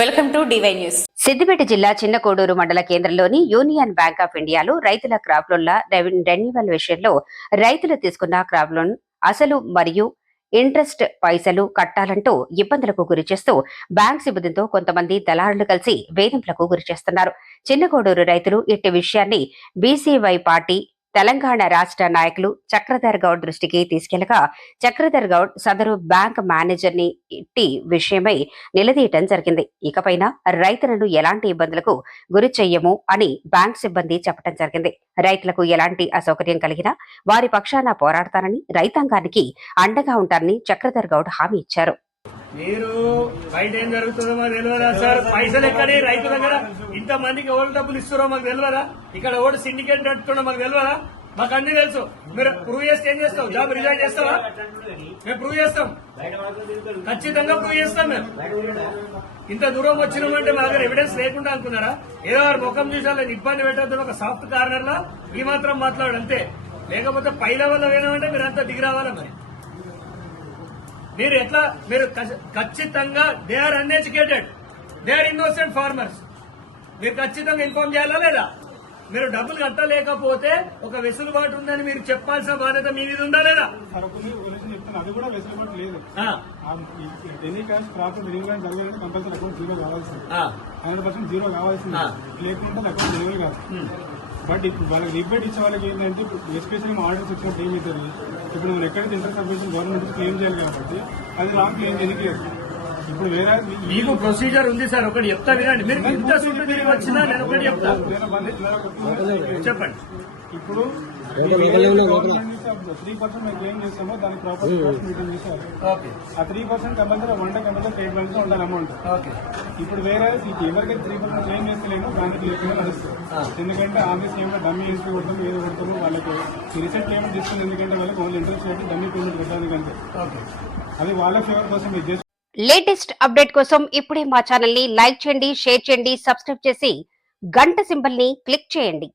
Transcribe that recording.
Welcome to DY news. Siddipet జిల్లా చిన్న కోడూరు మండల కేంద్రంలోని యూనియన్ బ్యాంక్ ఆఫ్ ఇండియాలో రైతుల క్రాప్ లోన్ల రెవెన్- రెన్యువల్ విషయంలో రైతులు తీసుకున్న క్రాప్ లోన్ అసలు మరియు ఇంట్రెస్ట్ పైసలు కట్టాలంటూ ఇబ్బందులకు గురి చేస్తూ బ్యాంక్ సిబ్బందితో కొంతమంది దళారులు కలిసి వేధింపులకు గురి చేస్తున్నారు. చిన్న కోడూరు రైతులు ఇట్టి విషయాన్ని బీసీవై పార్టీ తెలంగాణ రాష్ట్ర నాయకులు చక్రధర్ గౌడ్ దృష్టికి తీసుకెళ్ళగా చక్రధర్ గౌడ్ సదరు బ్యాంక్ మేనేజర్ని ఇట్టి విషయమై నిలదీయటం జరిగింది. ఇకపైన రైతులను ఎలాంటి ఇబ్బందులకు గురి చెయ్యము అని బ్యాంక్ సిబ్బంది చెప్పడం జరిగింది. రైతులకు ఎలాంటి అసౌకర్యం కలిగినా వారి పక్షాన పోరాడతానని రైతాంగానికి అండగా ఉంటారని చక్రధర్ గౌడ్ హామీ ఇచ్చారు. మీరు బయట ఏం జరుగుతుందో మాకు తెలియదా సార్? పైసలు ఎక్కడి? రైతు దగ్గర ఇంత మందికి ఎవరు డబ్బులు ఇస్తారో మాకు తెలియదా ఇక్కడ ఎవరు సిండికేట్ నడుతుండో మాకు తెలియదా మాకు అన్ని తెలుసు. మీరు ప్రూవ్ చేస్తే ఏం చేస్తావు? జాబ్ రిజైన్ చేస్తావా? మేము ప్రూవ్ చేస్తాం. ఖచ్చితంగా ప్రూవ్ చేస్తాం మేము. ఇంత దూరం వచ్చినామంటే మా దగ్గర ఎవిడెన్స్ లేకుండా అనుకున్నారా? ఏదో వారి ముఖం చూసాలని ఇబ్బంది పెట్టద్దు. ఒక సాఫ్ట్ కార్నర్ లా ఈ మాత్రం మాట్లాడంతే లేకపోతే పై వల్ల వేయమంటే మీరు దిగిరావాలా మరి? మీరు ఎట్లా మీరు ఖచ్చితంగా they are uneducated. They are innocent farmers. మీరు ఖచ్చితంగా ఇన్ఫార్మ్ చేయాలా లేదా? మీరు డబ్బులు కట్టలేకపోతే ఒక వెసులుబాటు ఉందని మీరు చెప్పాల్సిన బాధ్యత మీ మీద ఉందా లేదా? అది కూడా వెసులుబాటు లేదు. జరగాలంటే కంపల్సరీ అకౌంట్ జీరో కావాల్సింది. ఆ, హండ్రెడ్ పర్సెంట్ జీరో కావాల్సింది. లేకుంటే అకౌంట్ కాదు. బట్ ఇప్పుడు వాళ్ళకి రిబేట్ ఇచ్చే వాళ్ళకి ఏంటంటే ఎస్పెషల్లీ ఆర్డర్స్ ఇచ్చినప్పుడు ఏమవుతుంది ఇప్పుడు మనం ఎక్కడైతే ఇంటర్ సబ్మిషన్ గవర్నమెంట్ క్లెయిమ్ చేయాలి కాబట్టి అది లాంగ్ క్లెయిమ్ చేయడానికి ఇప్పుడు వేరే మీకు ప్రొసీజర్ ఉంది సార్ ఒకటి చెప్తా వినండి. మీరు ఇంత సుట్టు తిరిగి వచ్చినా నేను ఒకటి చెప్తా. చెప్పండి. ఇప్పుడు త్రీ పర్సెంట్ మేము క్లెయిమ్ చేస్తామో దానికి ప్రాపర్ కాస్ట్ మీటింగ్ చేశారు. ఓకే. ఆ three percent compulsory one day compulsory ఉండాలి అమౌంట్ ఓకే. ఇప్పుడు వేరే ఎవరికైతే త్రీ పర్సెంట్ క్లెయిమ్ చేస్తలేమో దానికి నడుస్తుంది. ఎందుకంటే ఆమె డమ్మీ కొడతాము ఏదో కొడతాము వాళ్ళకి రీసెంట్ పేమెంట్ ఎందుకంటే వాళ్ళకి ఓన్లీ ఇంట్రెస్ట్ డమ్మీ పేమెంట్ అంతే. అది వాళ్ళ ఫేవర్ కోసం ఇది లేటెస్ట్ అప్డేట్ కోసం ఇప్పుడే మా ఛానల్ని లైక్ చేయండి షేర్ చేయండి సబ్స్క్రైబ్ చేసి గంట సింబల్ని క్లిక్ చేయండి.